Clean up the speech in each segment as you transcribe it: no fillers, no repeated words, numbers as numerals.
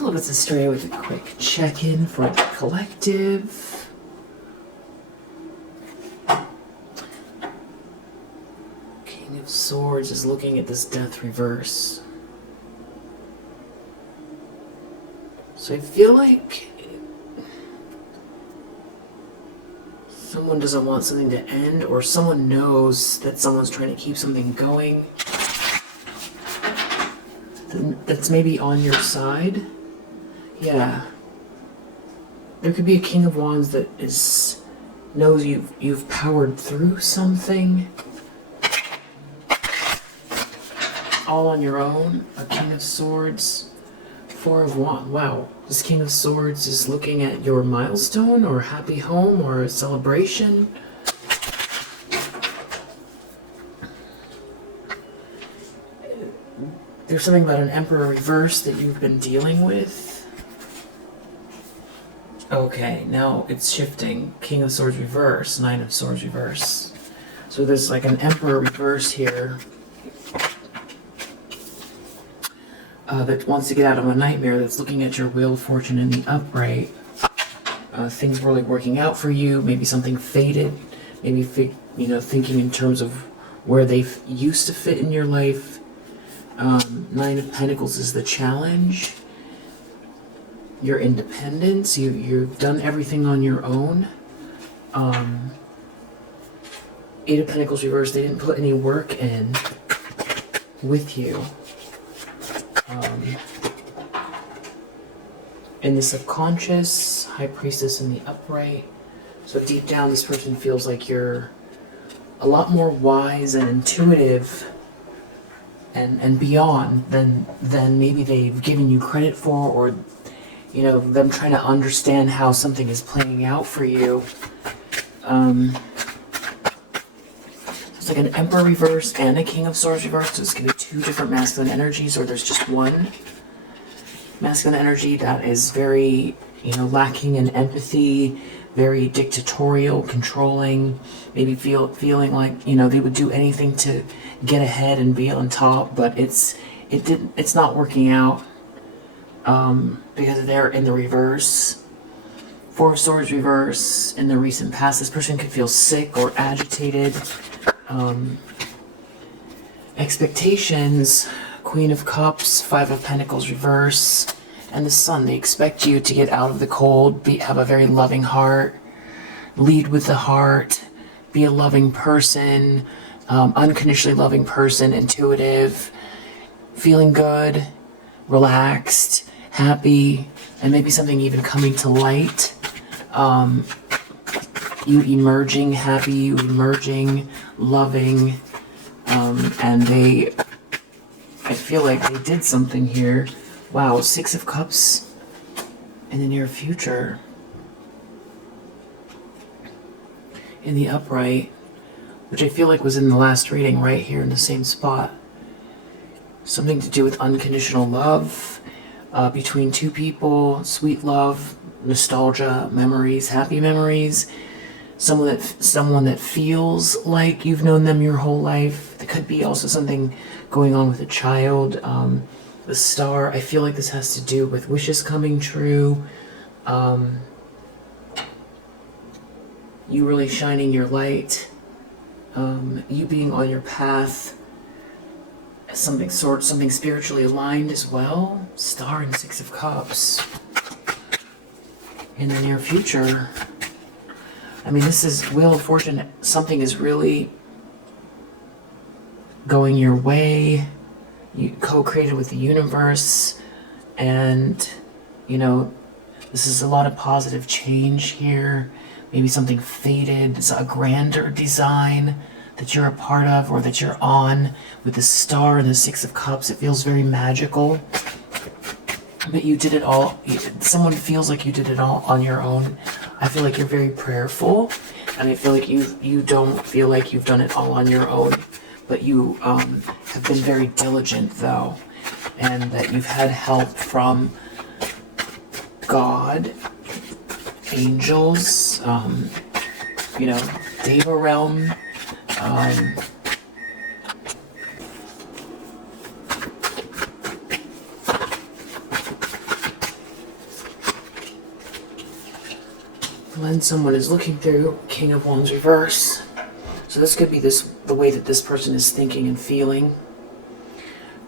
A little bit of stray with a quick check-in for the collective. King of Swords is looking at this death reverse. So I feel like someone doesn't want something to end, or someone knows that someone's trying to keep something going. That's maybe on your side. Yeah. There could be a King of Wands that knows you've powered through something all on your own. A King of Swords. Four of Wands. Wow. This King of Swords is looking at your milestone or happy home or a celebration. There's something about an Emperor reverse that you've been dealing with. Okay, now it's shifting. King of Swords reverse, Nine of Swords reverse. So there's like an Emperor reverse here that wants to get out of a nightmare, that's looking at your Wheel of Fortune in the upright. Things were like working out for you, maybe something faded, maybe thinking in terms of where they used to fit in your life. Nine of Pentacles is the challenge. Your independence, you've done everything on your own. Eight of Pentacles reversed, they didn't put any work in with you. In the subconscious, High Priestess in the upright. So deep down, this person feels like you're a lot more wise and intuitive and beyond than maybe they've given you credit for, or them trying to understand how something is playing out for you. It's like an Emperor reverse and a King of Swords reverse, so it's going to be two different masculine energies, or there's just one masculine energy that is very, lacking in empathy, very dictatorial, controlling, maybe feeling like, they would do anything to get ahead and be on top, but it's not working out because they're in the reverse. Four of Swords reverse in the recent past. This person could feel sick or agitated. Expectations, Queen of Cups, Five of Pentacles reverse, and the Sun. They expect you to get out of the cold, have a very loving heart, lead with the heart, be a loving person, unconditionally loving person, intuitive, feeling good, relaxed, happy, and maybe something even coming to light. You emerging happy, you emerging loving, and I feel like they did something here. Wow, Six of Cups in the near future. In the upright, which I feel like was in the last reading right here in the same spot. Something to do with unconditional love between two people, sweet love, nostalgia, memories, happy memories. Someone that feels like you've known them your whole life. There could be also something going on with a child. The Star, I feel like this has to do with wishes coming true. You really shining your light. You being on your path. Something spiritually aligned as well. Star and Six of Cups. In the near future. I mean, this is Wheel of Fortune. Something is really going your way. You co-created with the universe. And, this is a lot of positive change here. Maybe something faded. It's a grander design that you're a part of, or that you're on. With the Star and the Six of Cups, it feels very magical. But you did it all. Someone feels like you did it all on your own. I feel like you're very prayerful, and I feel like you don't feel like you've done it all on your own, but you have been very diligent, though, and that you've had help from God, angels, Deva realm. The lens someone is looking through, King of Wands reverse. So this could be the way that this person is thinking and feeling.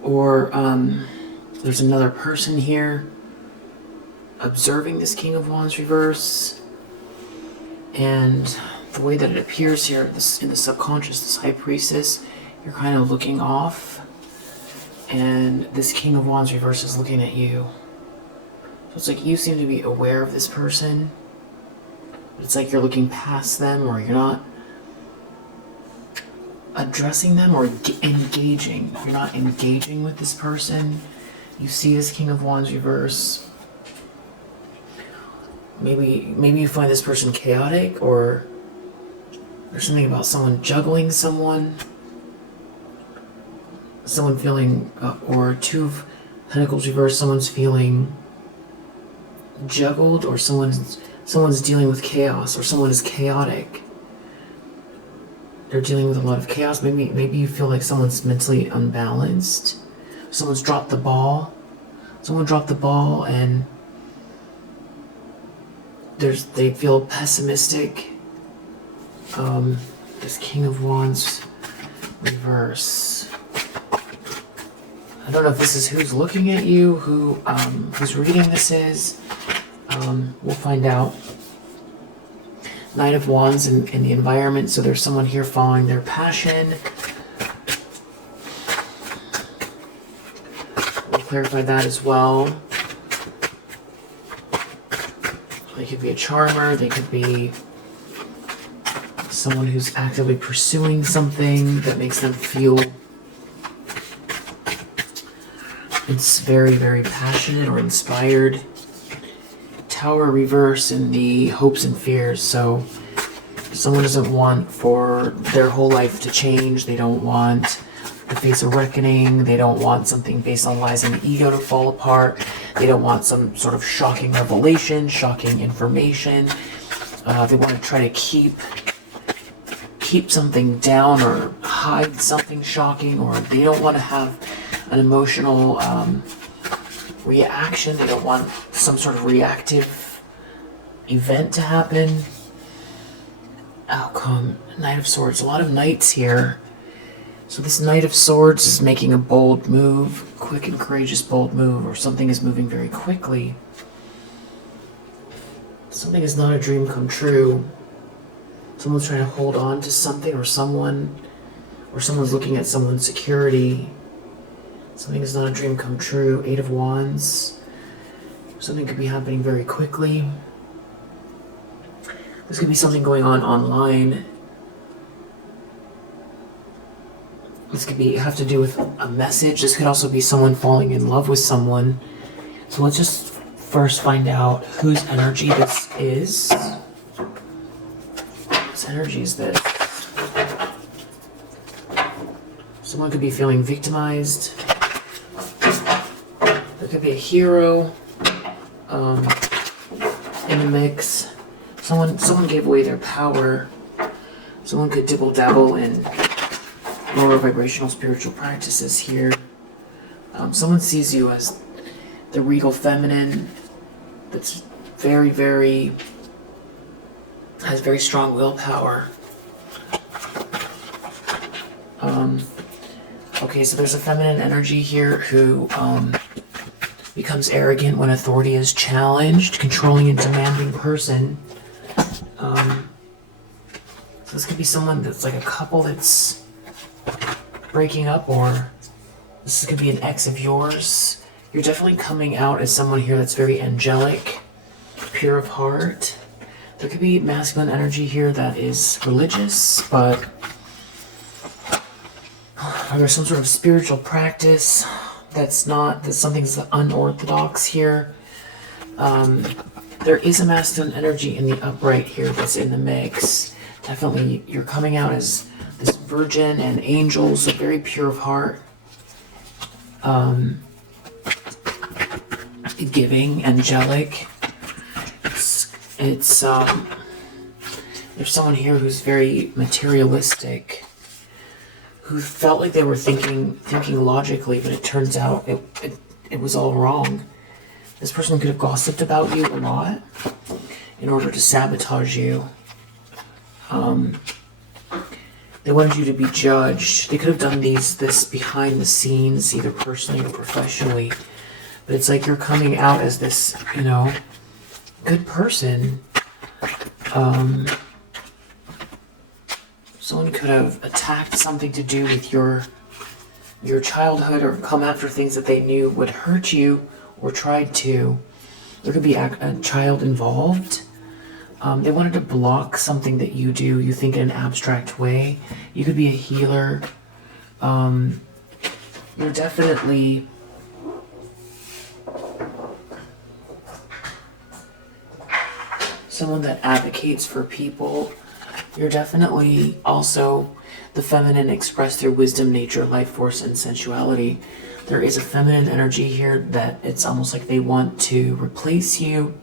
Or there's another person here observing this King of Wands reverse. And the way that it appears here in the subconscious, this High Priestess, you're kind of looking off. And this King of Wands reverse is looking at you. So it's like you seem to be aware of this person. But it's like you're looking past them, or you're not addressing them or engaging. You're not engaging with this person. You see this King of Wands reverse. Maybe you find this person chaotic, or there's something about someone juggling someone. Someone feeling, or Two of Pentacles reverse, someone's feeling juggled, or someone's dealing with chaos, or someone is chaotic. They're dealing with a lot of chaos. Maybe you feel like someone's mentally unbalanced. Someone's dropped the ball. Someone dropped the ball, and they feel pessimistic. This King of Wands reverse. I don't know if this is who's looking at you, whose reading this is. We'll find out. Knight of Wands in the environment, so there's someone here following their passion. We'll clarify that as well. They could be a charmer, they could be someone who's actively pursuing something that makes them feel it's very, very passionate or inspired. Tower reverse in the hopes and fears. So someone doesn't want for their whole life to change. They don't want to face a reckoning. They don't want something based on lies and ego to fall apart. They don't want some sort of shocking revelation, shocking information. They want to try to keep something down or hide something shocking, or they don't want to have an emotional reaction. They don't want some sort of reactive event to happen. Outcome, Knight of Swords. A lot of knights here. So this Knight of Swords is making a bold move, quick and courageous bold move, or something is moving very quickly. Something is not a dream come true. Someone's trying to hold on to something or someone, or someone's looking at someone's security. Something is not a dream come true. Eight of Wands. Something could be happening very quickly. This could be something going on online. This could have to do with a message. This could also be someone falling in love with someone. So let's just first find out whose energy this is. Whose energy is this? Someone could be feeling victimized. There could be a hero in the mix. Someone gave away their power. Someone could dibble-dabble in lower vibrational spiritual practices here. Someone sees you as the regal feminine that's very, very, has very strong willpower. Okay, so there's a feminine energy here who becomes arrogant when authority is challenged, controlling and demanding person. So this could be someone that's like a couple that's breaking up, or this could be an ex of yours. You're definitely coming out as someone here that's very angelic, pure of heart. There could be masculine energy here that is religious, but there's some sort of spiritual practice that something's unorthodox here. There is a masculine energy in the upright here that's in the mix. Definitely, you're coming out as this virgin and angel, so very pure of heart. Giving, angelic. There's someone here who's very materialistic, who felt like they were thinking logically, but it turns out it was all wrong. This person could have gossiped about you a lot. in order to sabotage you. They wanted you to be judged. They could have done this behind the scenes, either personally or professionally. But it's like you're coming out as this, you know, good person. Someone could have attacked something to do with your childhood, or come after things that they knew would hurt you, or tried to. There could be a child involved. They wanted to block something that you do, you think in an abstract way. You could be a healer. You're definitely someone that advocates for people. You're definitely also the feminine expressed through wisdom, nature, life force, and sensuality. There is a feminine energy here that it's almost like they want to replace you.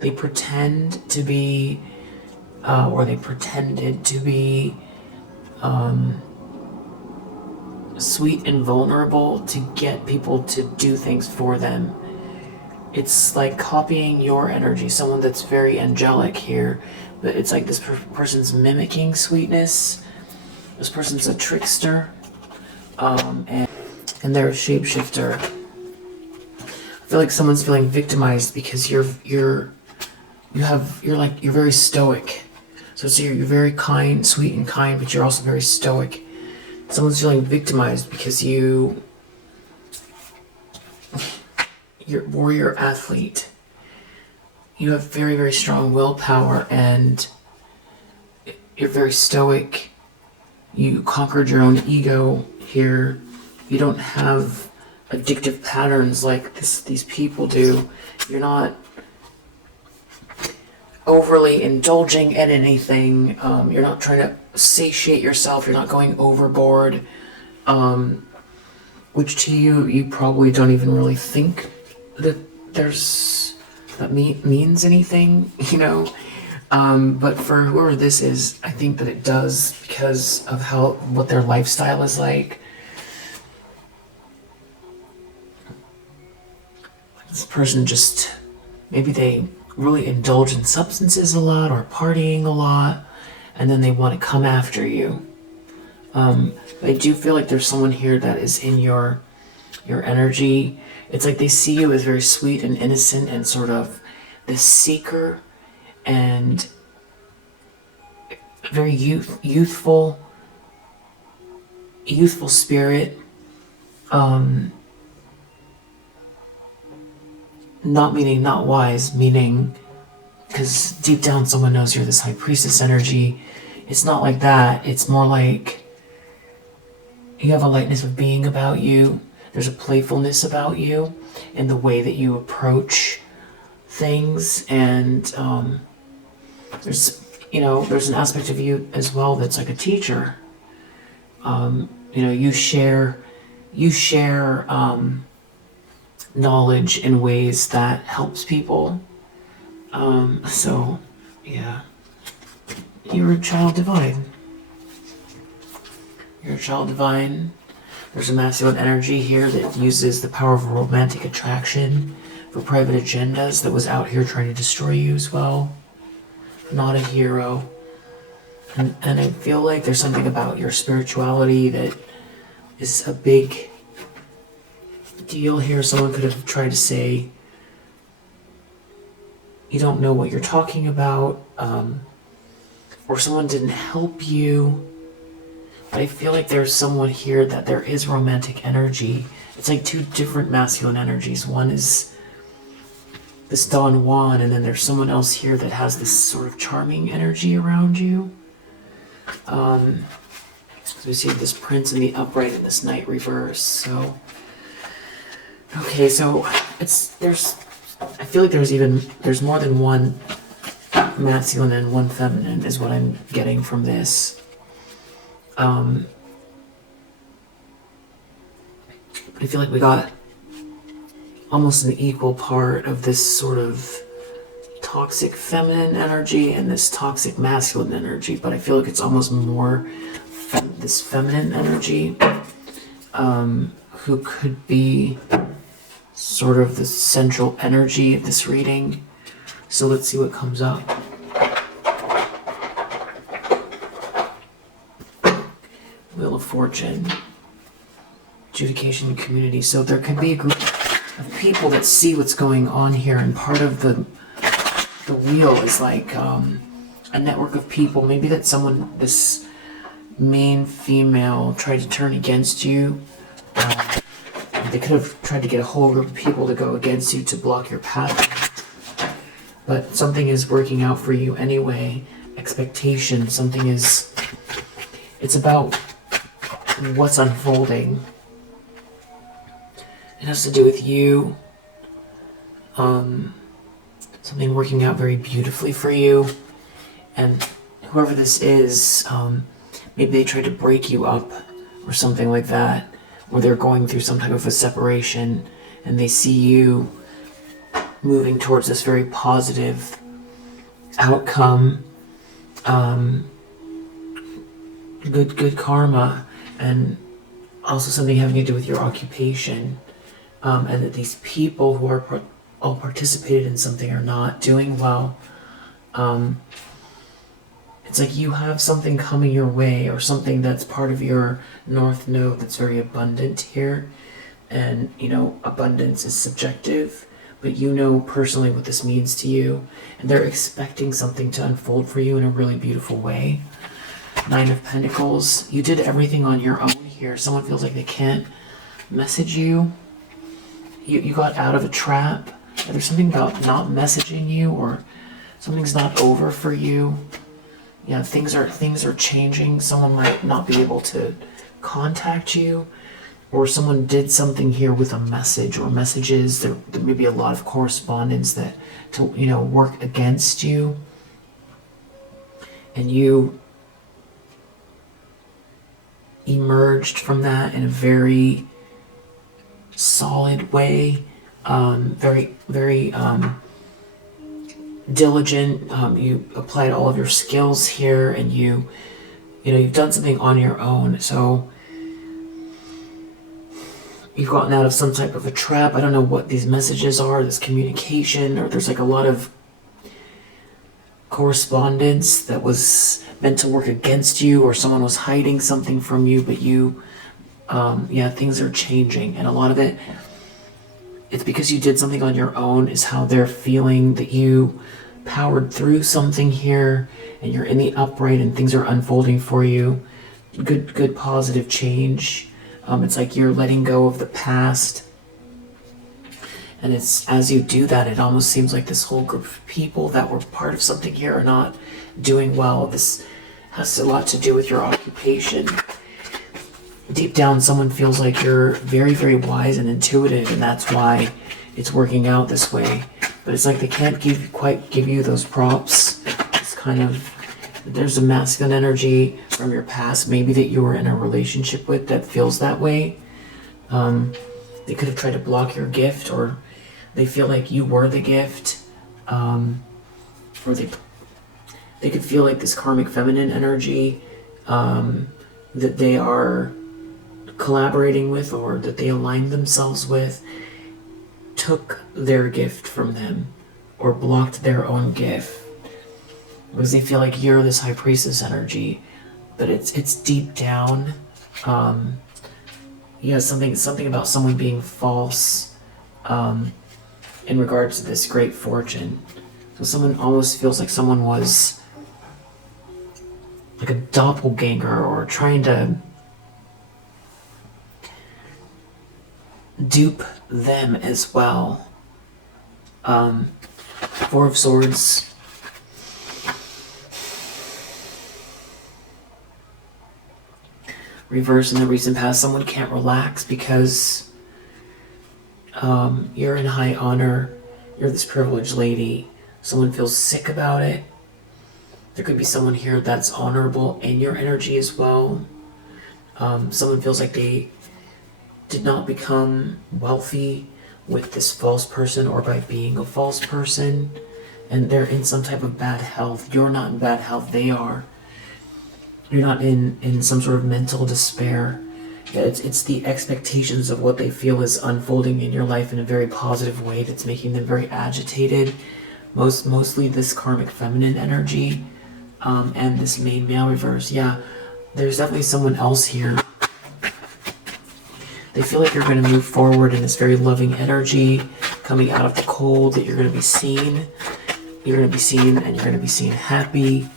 They pretend to be, or they pretended to be, sweet and vulnerable to get people to do things for them. It's like copying your energy, someone that's very angelic here, but it's like this person's mimicking sweetness. This person's a trickster, and they're a shapeshifter. I feel like someone's feeling victimized because you're very stoic. So you're very kind, sweet and kind, but you're also very stoic. Someone's feeling victimized because you're a warrior athlete. You have very, very strong willpower, and you're very stoic. You conquered your own ego here. You don't have addictive patterns like these people do. You're not overly indulging in anything. You're not trying to satiate yourself. You're not going overboard. Which to you probably don't even really think that that means anything, you know. But for whoever this is, I think that it does, because of what their lifestyle is like. This person just, maybe they really indulge in substances a lot or partying a lot, and then they want to come after you. But I do feel like there's someone here that is in your energy. It's like they see you as very sweet and innocent and sort of this seeker and very youthful spirit. Not meaning not wise, meaning because deep down someone knows you're this high priestess energy. It's not like that. It's more like you have a lightness of being about you. There's a playfulness about you in the way that you approach things, and there's an aspect of you as well that's like a teacher. You share knowledge in ways that helps people. So yeah, you're a child divine. You're a child divine. There's a masculine energy here that uses the power of romantic attraction for private agendas, that was out here trying to destroy you as well. Not a hero. And I feel like there's something about your spirituality that is a big deal here. Someone could have tried to say, you don't know what you're talking about, or someone didn't help you. But I feel like there's someone here that there is romantic energy. It's like two different masculine energies. One is this Don Juan, and then there's someone else here that has this sort of charming energy around you. So we see this Prince in the upright and this Knight reverse. So okay, so I feel like there's more than one masculine and one feminine is what I'm getting from this. But I feel like we got almost an equal part of this sort of toxic feminine energy and this toxic masculine energy, but I feel like it's almost more this feminine energy, who could be sort of the central energy of this reading. So let's see what comes up. Wheel of Fortune. Adjudication and community. So there can be a group of people that see what's going on here, and part of the wheel is like a network of people. Maybe that someone, this main female, tried to turn against you. They could have tried to get a whole group of people to go against you to block your path. But something is working out for you anyway. Expectation, something is, it's about what's unfolding. It has to do with you. Something working out very beautifully for you. And whoever this is, maybe they tried to break you up or something like that, or they're going through some type of a separation and they see you moving towards this very positive outcome, good karma, and also something having to do with your occupation, and that these people who are all participated in something are not doing well. It's like you have something coming your way, or something that's part of your North Node that's very abundant here. And, you know, abundance is subjective, but you know personally what this means to you. And they're expecting something to unfold for you in a really beautiful way. Nine of Pentacles. You did everything on your own here. Someone feels like they can't message you. You got out of a trap. There's something about not messaging you, or something's not over for you. Yeah, things are changing. Someone might not be able to contact you, or someone did something here with a message or messages. There may be a lot of correspondence that to work against you, and you emerged from that in a very solid way, very diligent. You applied all of your skills here, and you've done something on your own. So you've gotten out of some type of a trap. I don't know what these messages are, this communication, or there's like a lot of correspondence that was meant to work against you, or someone was hiding something from you, but you, things are changing. And a lot of it's because you did something on your own, is how they're feeling, that you powered through something here, and you're in the upright, and things are unfolding for you. Good positive change. It's like you're letting go of the past. And it's, as you do that, it almost seems like this whole group of people that were part of something here are not doing well. This has a lot to do with your occupation. Deep down, someone feels like you're very, very wise and intuitive, and that's why it's working out this way. But it's like they can't quite give you those props. It's kind of, there's a masculine energy from your past, maybe that you were in a relationship with, that feels that way. They could have tried to block your gift, or they feel like you were the gift, or they could feel like this karmic feminine energy that they are collaborating with, or that they aligned themselves with, took their gift from them, or blocked their own gift, because they feel like you're this high priestess energy. But it's deep down, something about someone being false in regards to this great fortune. So someone almost feels like someone was like a doppelganger, or trying to dupe them as well. Four of Swords. Reverse in the recent past. Someone can't relax because you're in high honor. You're this privileged lady. Someone feels sick about it. There could be someone here that's honorable in your energy as well. Someone feels like they did not become wealthy with this false person, or by being a false person, and they're in some type of bad health. You're not in bad health, they are. You're not in some sort of mental despair. It's the expectations of what they feel is unfolding in your life in a very positive way that's making them very agitated. Mostly this karmic feminine energy, and this main male reverse. Yeah, there's definitely someone else here. They feel like you're going to move forward in this very loving energy, coming out of the cold, that you're going to be seen. You're going to be seen, and you're going to be seen happy.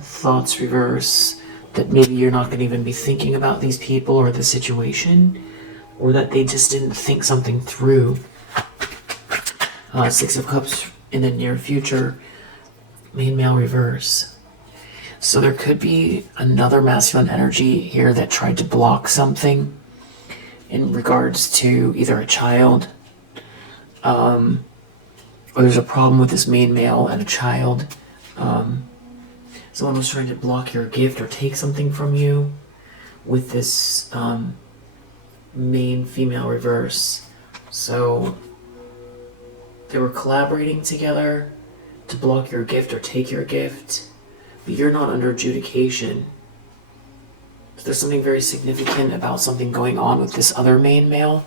Thoughts reverse, that maybe you're not going to even be thinking about these people or the situation, or that they just didn't think something through. Six of Cups in the near future, main male reverse. So there could be another masculine energy here that tried to block something in regards to either a child, or there's a problem with this main male and a child. Someone was trying to block your gift or take something from you with this main female reverse. So they were collaborating together to block your gift or take your gift, but you're not under adjudication. So there's something very significant about something going on with this other main male,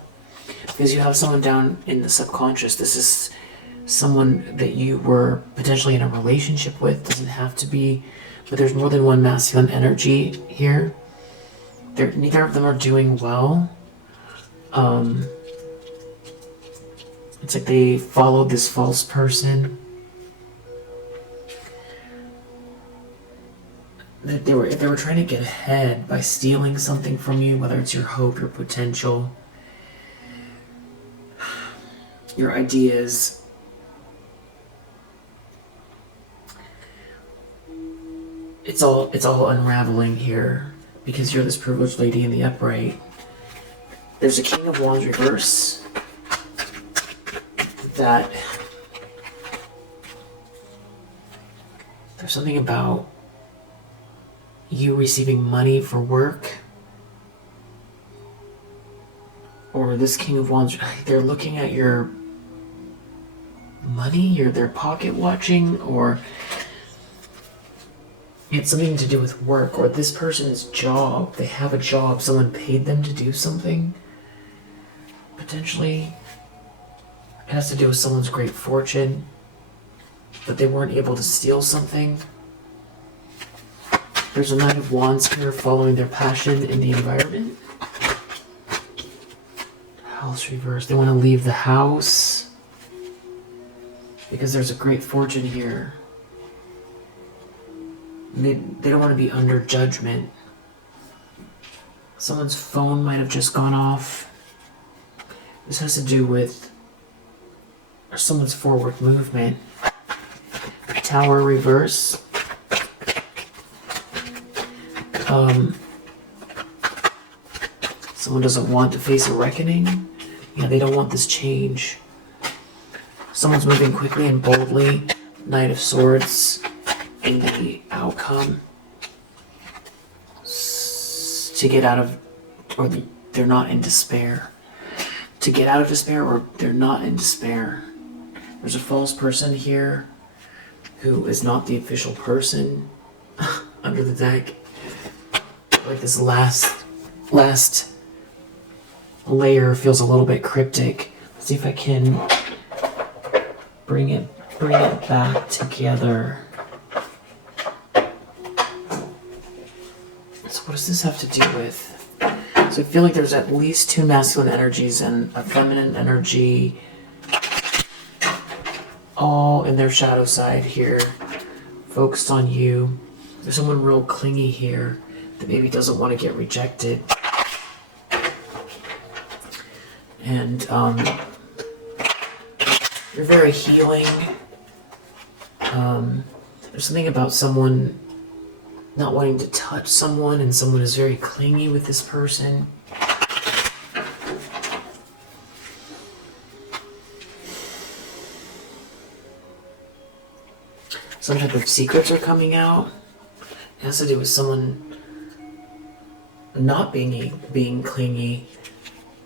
because you have someone down in the subconscious. This is someone that you were potentially in a relationship with. Doesn't have to be, but there's more than one masculine energy here. Neither of them are doing well. It's like they followed this false person. They were trying to get ahead by stealing something from you, whether it's your hope, your potential, your ideas. It's all unraveling here, because you're this privileged lady in the upright. There's a King of Wands reverse that there's something about you receiving money for work, or this King of Wands, they're looking at your money, or they're pocket watching, or it's something to do with work, or this person's job. They have a job, someone paid them to do something. Potentially, it has to do with someone's great fortune, but they weren't able to steal something. There's a Knight of Wands here following their passion in the environment. House reverse. They want to leave the house because there's a great fortune here. They don't want to be under judgment. Someone's phone might have just gone off. This has to do with someone's forward movement. Tower reverse. Someone doesn't want to face a reckoning. Yeah, they don't want this change. Someone's moving quickly and boldly. Knight of Swords in the outcome to get out of, or they're not in despair. To get out of despair, or they're not in despair. There's a false person here who is not the official person under the deck. Like this last layer feels a little bit cryptic. Let's see if I can bring it back together. So what does this have to do with? So I feel like there's at least two masculine energies and a feminine energy, all in their shadow side here, focused on you. There's someone real clingy here that maybe doesn't want to get rejected. And you're very healing. There's something about someone not wanting to touch someone, and someone is very clingy with this person. Some type of secrets are coming out. It has to do with someone not being clingy,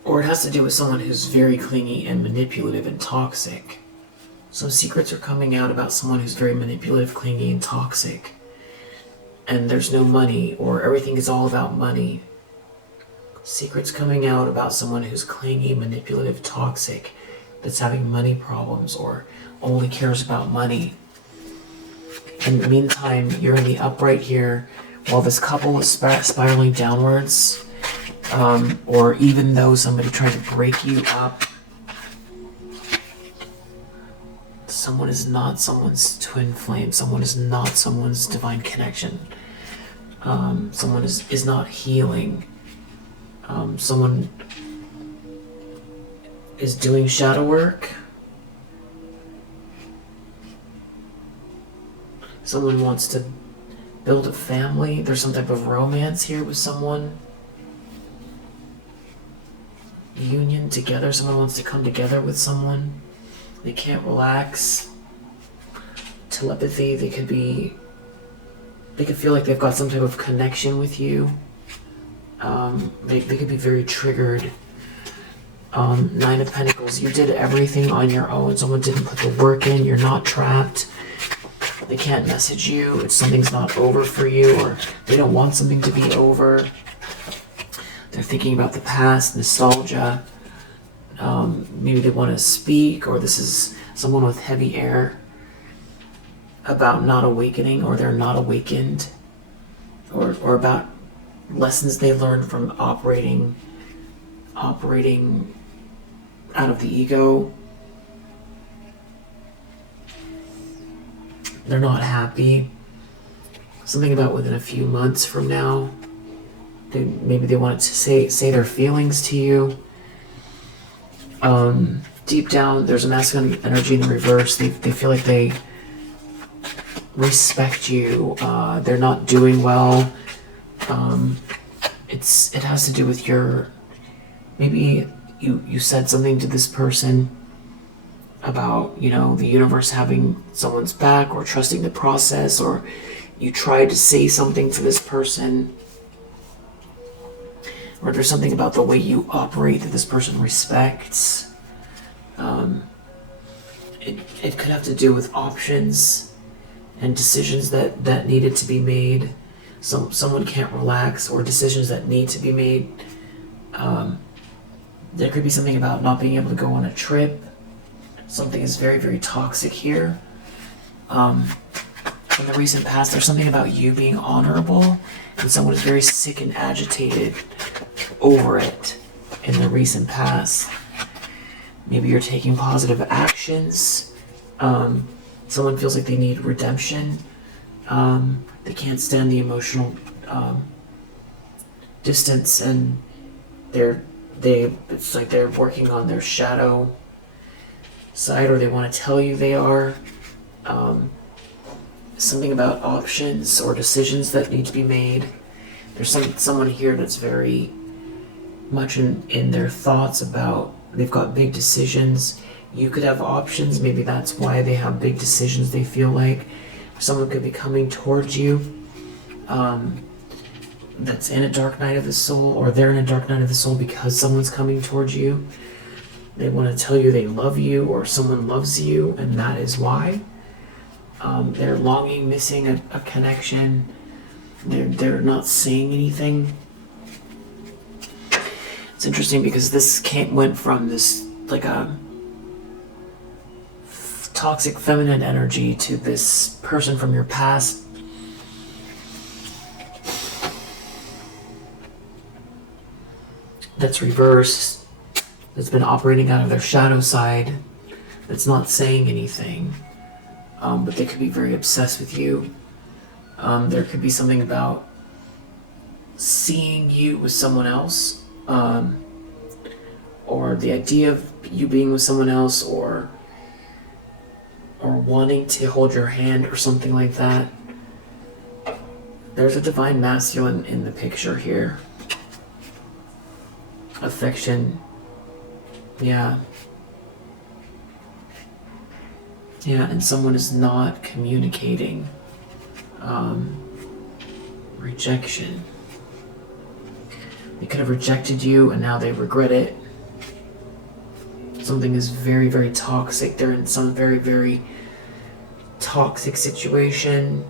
or it has to do with someone who's very clingy and manipulative and toxic. Some secrets are coming out about someone who's very manipulative, clingy, and toxic. And there's no money, or everything is all about money. Secrets coming out about someone who's clingy, manipulative, toxic, that's having money problems or only cares about money. In the meantime, you're in the upright here while this couple is spiraling downwards, or even though somebody tried to break you up, someone is not someone's twin flame. Someone is not someone's divine connection. Someone is not healing. Someone is doing shadow work. Someone wants to build a family. There's some type of romance here with someone. Union together. Someone wants to come together with someone. They can't relax. Telepathy. They could feel like they've got some type of connection with you. They could be very triggered. Nine of Pentacles. You did everything on your own. Someone didn't put the work in. You're not trapped. They can't message you if something's not over for you, or they don't want something to be over. They're thinking about the past, nostalgia. Maybe they want to speak, or this is someone with heavy air about not awakening, or they're not awakened, or about lessons they learned from operating out of the ego. They're not happy. Something about within a few months from now, maybe they wanted to say their feelings to you. Deep down, there's a masculine energy in the reverse. They feel like they respect you. They're not doing well. It has to do with maybe you said something to this person about, the universe having someone's back, or trusting the process, or you tried to say something to this person, or there's something about the way you operate that this person respects. It could have to do with options and decisions that needed to be made. Someone can't relax, or decisions that need to be made. There could be something about not being able to go on a trip. Something is very, very toxic here. In the recent past, there's something about you being honorable, and someone is very sick and agitated over it in the recent past. Maybe you're taking positive actions. Someone feels like they need redemption. They can't stand the emotional distance, and it's like they're working on their shadow side, or they want to tell you they are. Something about options or decisions that need to be made. There's someone here that's very much in their thoughts about, they've got big decisions. You could have options. Maybe that's why they have big decisions, they feel like. Someone could be coming towards you that's in a dark night of the soul, or they're in a dark night of the soul because someone's coming towards you. They want to tell you they love you, or someone loves you, and that is why. They're longing, missing a connection. They're not saying anything. It's interesting because this went from this like a toxic feminine energy to this person from your past. That's reversed. That's been operating out of their shadow side. That's not saying anything. But they could be very obsessed with you. There could be something about seeing you with someone else, or the idea of you being with someone else, or wanting to hold your hand, or something like that. There's a divine masculine in the picture here. Affection. Yeah, and someone is not communicating. Rejection. They could have rejected you, and now they regret it. Something is very, very toxic. They're in some very, very toxic situation.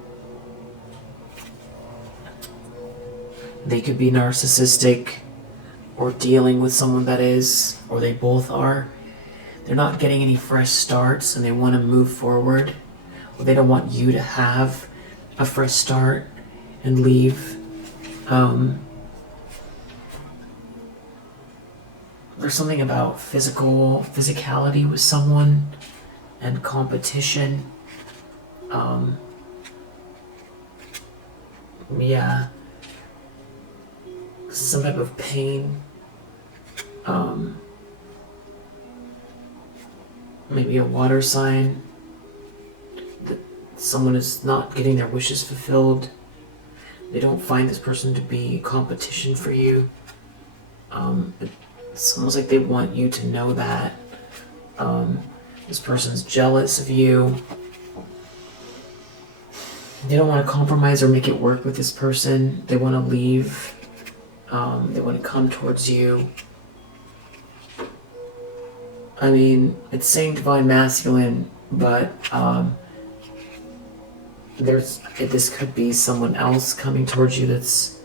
They could be narcissistic, or dealing with someone that is, or they both are. they're not getting any fresh starts and they want to move forward. Or they don't want you to have a fresh start and leave. There's something about physicality with someone and competition. Yeah. Some type of pain. Maybe a water sign. That someone is not getting their wishes fulfilled. They don't find this person to be competition for you. It's almost like they want you to know that. This person's jealous of you. They don't want to compromise or make it work with this person. They want to leave. They want to come towards you. I mean, it's saying divine masculine, but this could be someone else coming towards you that's...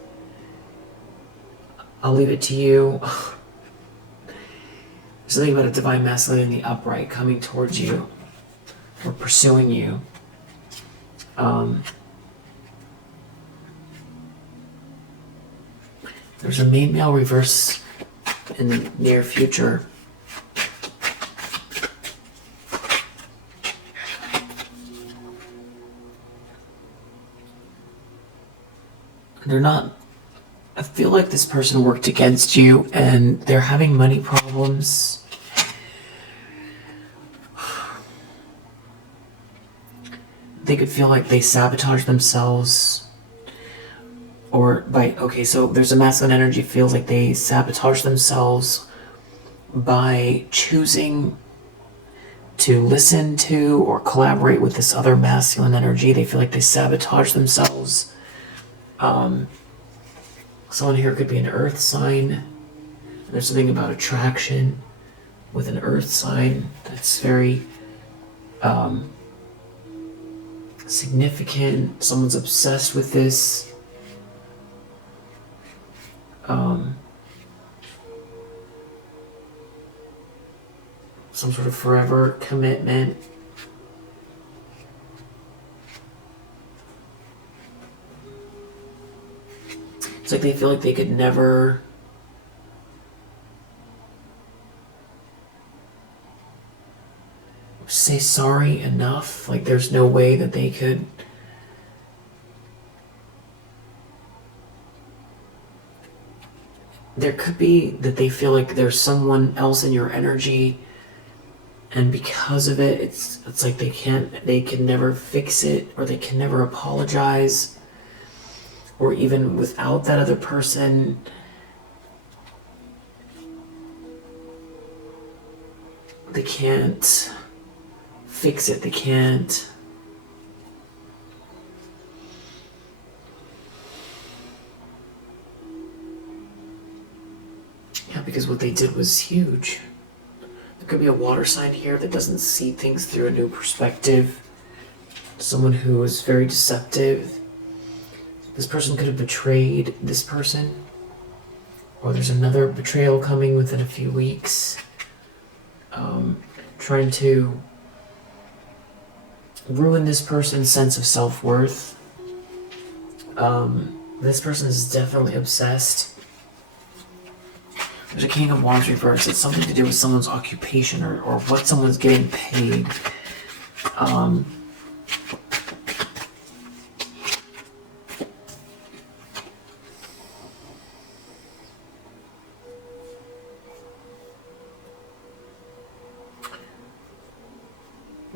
I'll leave it to you. There's something about a divine masculine in the upright coming towards you or pursuing you. There's a main male reverse in the near future. They're not... I feel like this person worked against you and they're having money problems. They could feel like they sabotage themselves. So there's a masculine energy feels like they sabotage themselves by choosing to listen to or collaborate with this other masculine energy. They feel like they sabotage themselves. Someone here could be an earth sign. There's something about attraction with an earth sign that's very significant. Someone's obsessed with this. Some sort of forever commitment. It's like they feel like they could never say sorry enough. Like there's no way that they could... There could be that they feel like there's someone else in your energy, and because of it, it's like they can never fix it, or they can never apologize. Or even without that other person, they can't fix it. They can't... Yeah, because what they did was huge. There could be a water sign here that doesn't see things through a new perspective. Someone who is very deceptive. This person could have betrayed this person. Or there's another betrayal coming within a few weeks. Trying to ruin this person's sense of self-worth. This person is definitely obsessed. There's a King of Wands reverse. It's something to do with someone's occupation or what someone's getting paid.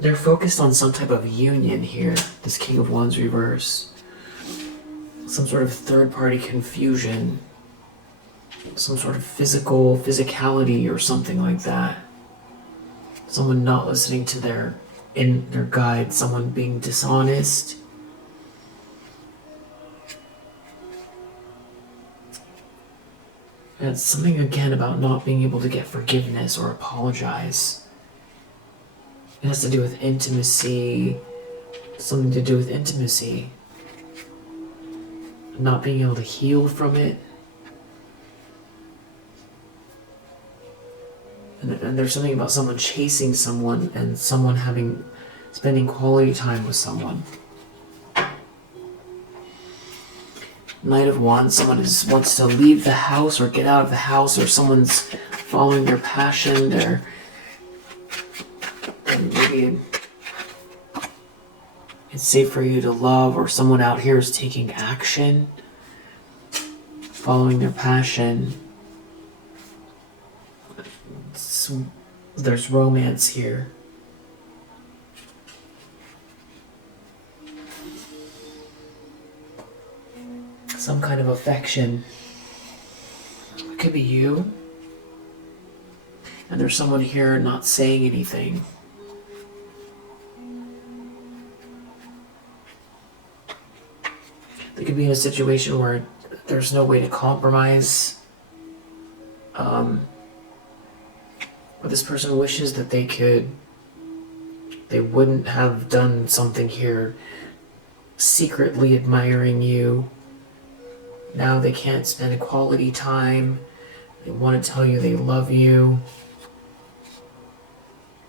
They're focused on some type of union here, this King of Wands reverse. Some sort of third-party confusion. Some sort of physicality or something like that. Someone not listening to their guide, someone being dishonest. And it's something again about not being able to get forgiveness or apologize. It has to do with intimacy, something to do with intimacy. Not being able to heal from it. And there's something about someone chasing someone and someone spending quality time with someone. Knight of Wands, someone wants to leave the house or get out of the house, or someone's following their passion, maybe it's safe for you to love, or someone out here is taking action, following their passion. There's romance here. Some kind of affection. It could be you. And there's someone here not saying anything. They could be in a situation where there's no way to compromise. Or this person wishes that they wouldn't have done something here, secretly admiring you. Now they can't spend quality time. They want to tell you they love you.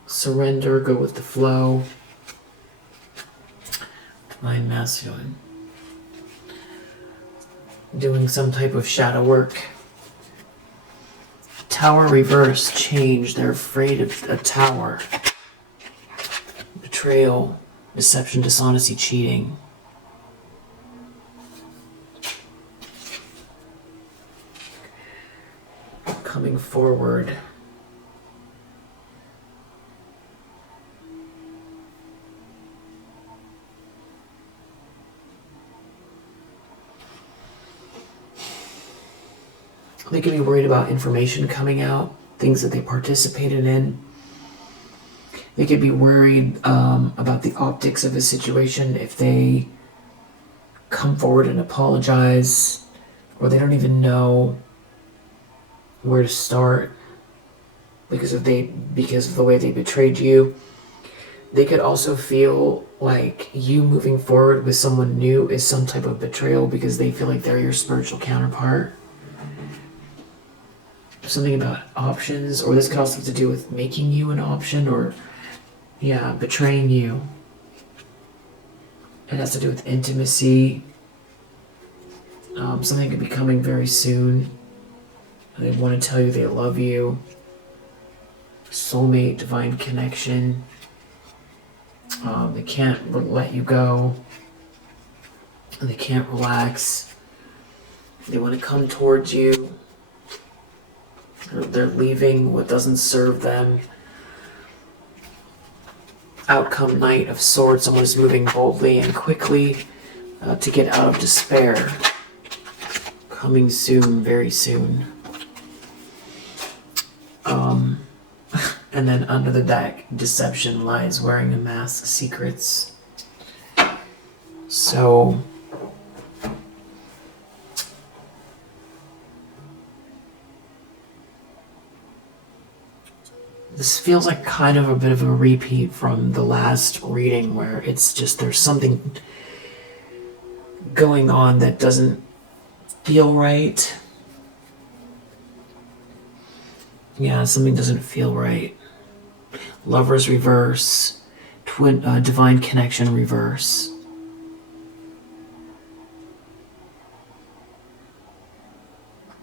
Surrender, go with the flow. Divine Masculine. Doing some type of shadow work. Tower reverse, change. They're afraid of a tower. Betrayal, deception, dishonesty, cheating. Coming forward. They could be worried about information coming out, things that they participated in. They could be worried about the optics of a situation if they come forward and apologize, or they don't even know where to start because of the way they betrayed you. They could also feel like you moving forward with someone new is some type of betrayal because they feel like they're your spiritual counterpart. Something about options, or this could also have to do with making you an option, or betraying you. It has to do with intimacy. Something could be coming very soon. They want to tell you they love you. Soulmate, divine connection. They can't let you go. They can't relax. They want to come towards you. They're leaving what doesn't serve them. Outcome, Knight of Swords. Someone is moving boldly and quickly to get out of despair. Coming soon, very soon. And then under the deck, deception, lies, wearing a mask, secrets. So this feels like kind of a bit of a repeat from the last reading, where it's just there's something going on that doesn't feel right. Yeah, something doesn't feel right. Lovers reverse, divine connection reverse.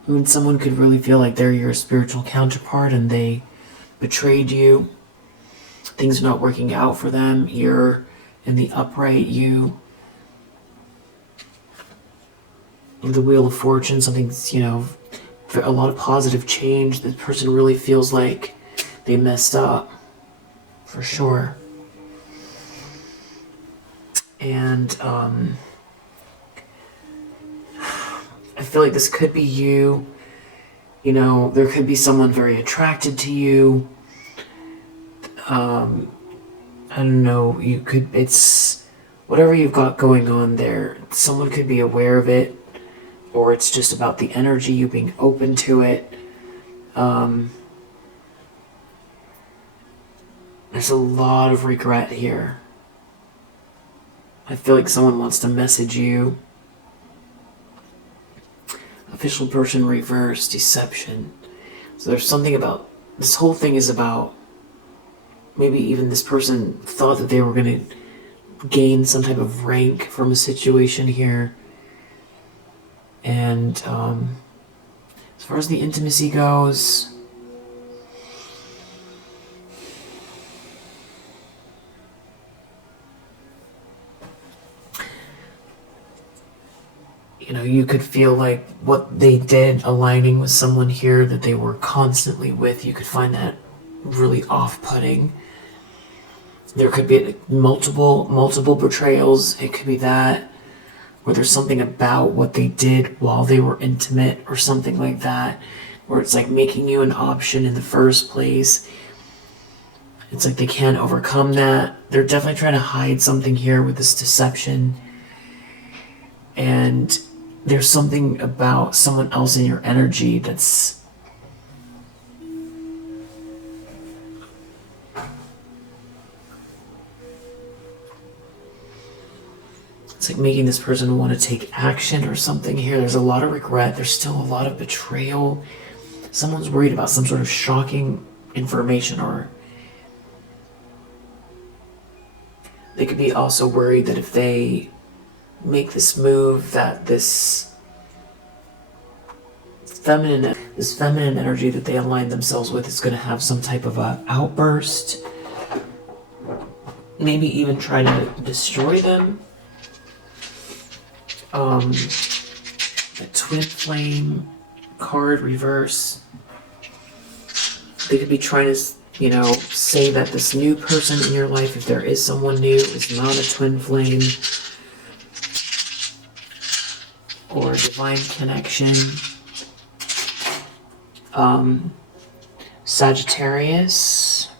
I mean, someone could really feel like they're your spiritual counterpart and they betrayed you. Things are not working out for them. You're in the upright, the Wheel of Fortune, something's, a lot of positive change. The person really feels like they messed up, for sure. And I feel like this could be you. There could be someone very attracted to you. I don't know, it's whatever you've got going on there. Someone could be aware of it, or it's just about the energy, you being open to it. There's a lot of regret here. I feel like someone wants to message you. Official person reverse, deception. So there's something about this whole thing is about, maybe even this person thought that they were going to gain some type of rank from a situation here. And as far as the intimacy goes, you know, you could feel like what they did aligning with someone here that they were constantly with, you could find that really off-putting. There could be multiple betrayals. It could be that, or there's something about what they did while they were intimate or something like that, where it's like making you an option in the first place. It's like they can't overcome that. They're definitely trying to hide something here with this deception. And there's something about someone else in your energy that's, it's like making this person want to take action or something here. There's a lot of regret. There's still a lot of betrayal. Someone's worried about some sort of shocking information, or they could be also worried that if they make this move, that this feminine energy that they align themselves with is going to have some type of a outburst. Maybe even try to destroy them. The twin flame card reverse. They could be trying to, you know, say that this new person in your life, if there is someone new, is not a twin flame or a divine connection. Sagittarius,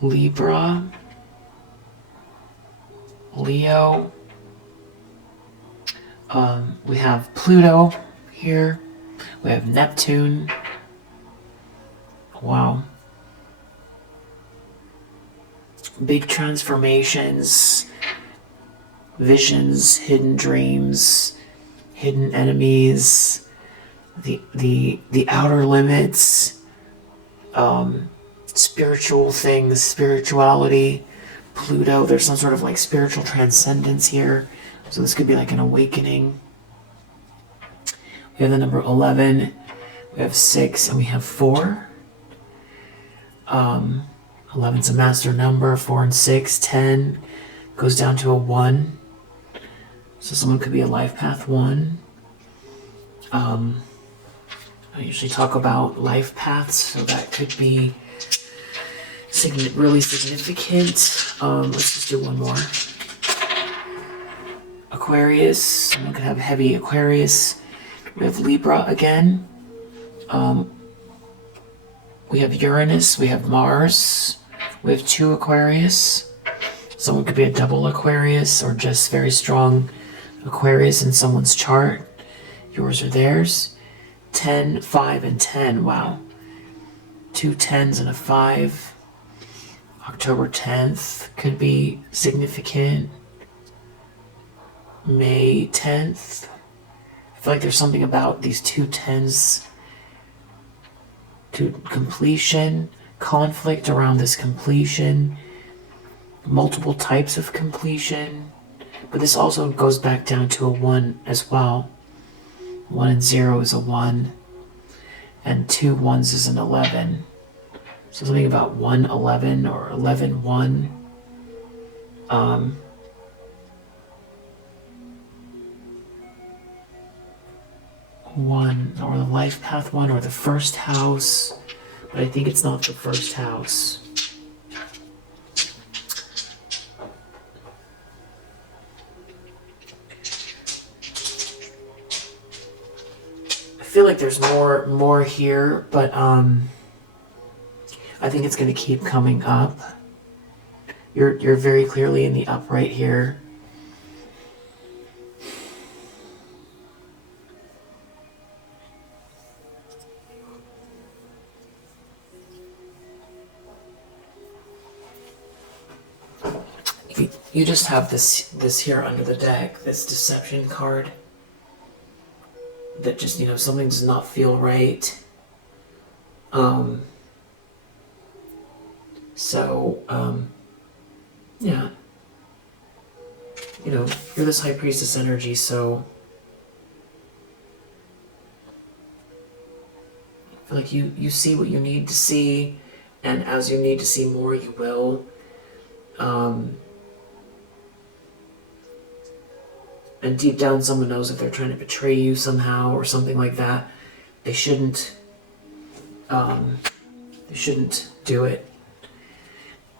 Libra, Leo. We have Pluto here. We have Neptune. Wow. Big transformations, visions, hidden dreams, hidden enemies, the outer limits, spiritual things, spirituality. Pluto, there's some sort of like spiritual transcendence here. So this could be like an awakening. We have the number 11, we have 6, and we have 4. 11's a master number, 4 and 6, 10 goes down to a 1. So someone could be a life path 1. I usually talk about life paths, so that could be really significant. Let's just do one more. Aquarius, someone could have heavy Aquarius. We have Libra again. We have Uranus, we have Mars. We have 2 Aquarius. Someone could be a double Aquarius or just very strong Aquarius in someone's chart. Yours or theirs. 10, 5, and 10. Wow. 2 10s and a 5. October 10th could be significant. May 10th. I feel like there's something about these 2 10s to completion, conflict around this completion, multiple types of completion. But this also goes back down to a 1 as well. 1 and 0 is a 1, and 2 1s is an 11. So something about 1 11 or 11 1. One or the life path 1 or the first house, but I think it's not the first house. I feel like there's more here, but I think it's going to keep coming up. You're very clearly in the upright here. You just have this here under the deck, this deception card. That just, you know, something does not feel right. Um, yeah, you know, you're this high priestess energy, so I feel like you see what you need to see, and as you need to see more, you will. And deep down, someone knows if they're trying to betray you somehow or something like that, they shouldn't. They shouldn't do it.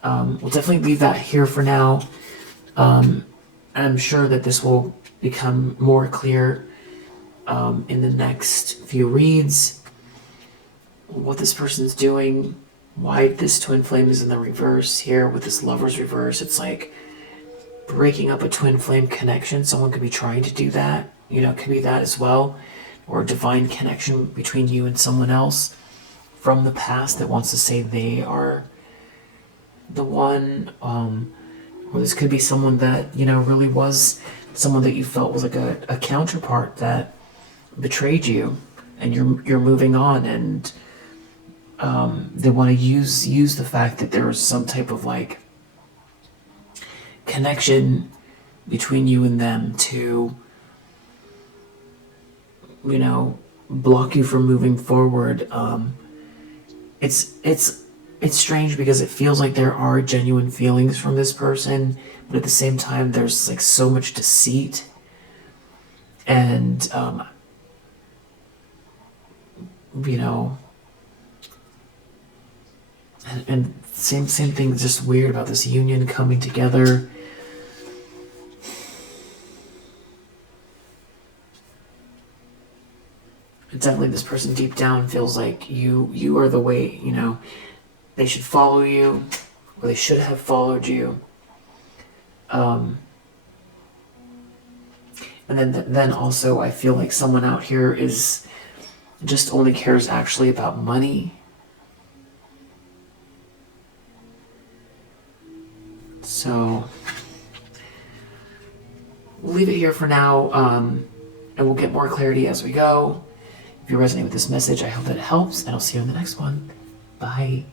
We'll definitely leave that here for now. I'm sure that this will become more clear in the next few reads. What this person's doing, why this twin flame is in the reverse here with this lover's reverse. It's like breaking up a twin flame connection. Someone could be trying to do that. You know, it could be that as well. Or a divine connection between you and someone else from the past that wants to say they are the one. Or this could be someone that, you know, really was someone that you felt was like a counterpart that betrayed you, and you're moving on, and they want to use the fact that there was some type of like connection between you and them to, you know, block you from moving forward. It's strange because it feels like there are genuine feelings from this person, but at the same time there's like so much deceit and you know, and same thing, just weird about this union coming together. Definitely this person deep down feels like you are the way, you know, they should follow you, or they should have followed you. And then also I feel like someone out here is just only cares actually about money. So we'll leave it here for now, and we'll get more clarity as we go. If you resonate with this message, I hope that it helps, and I'll see you in the next one. Bye.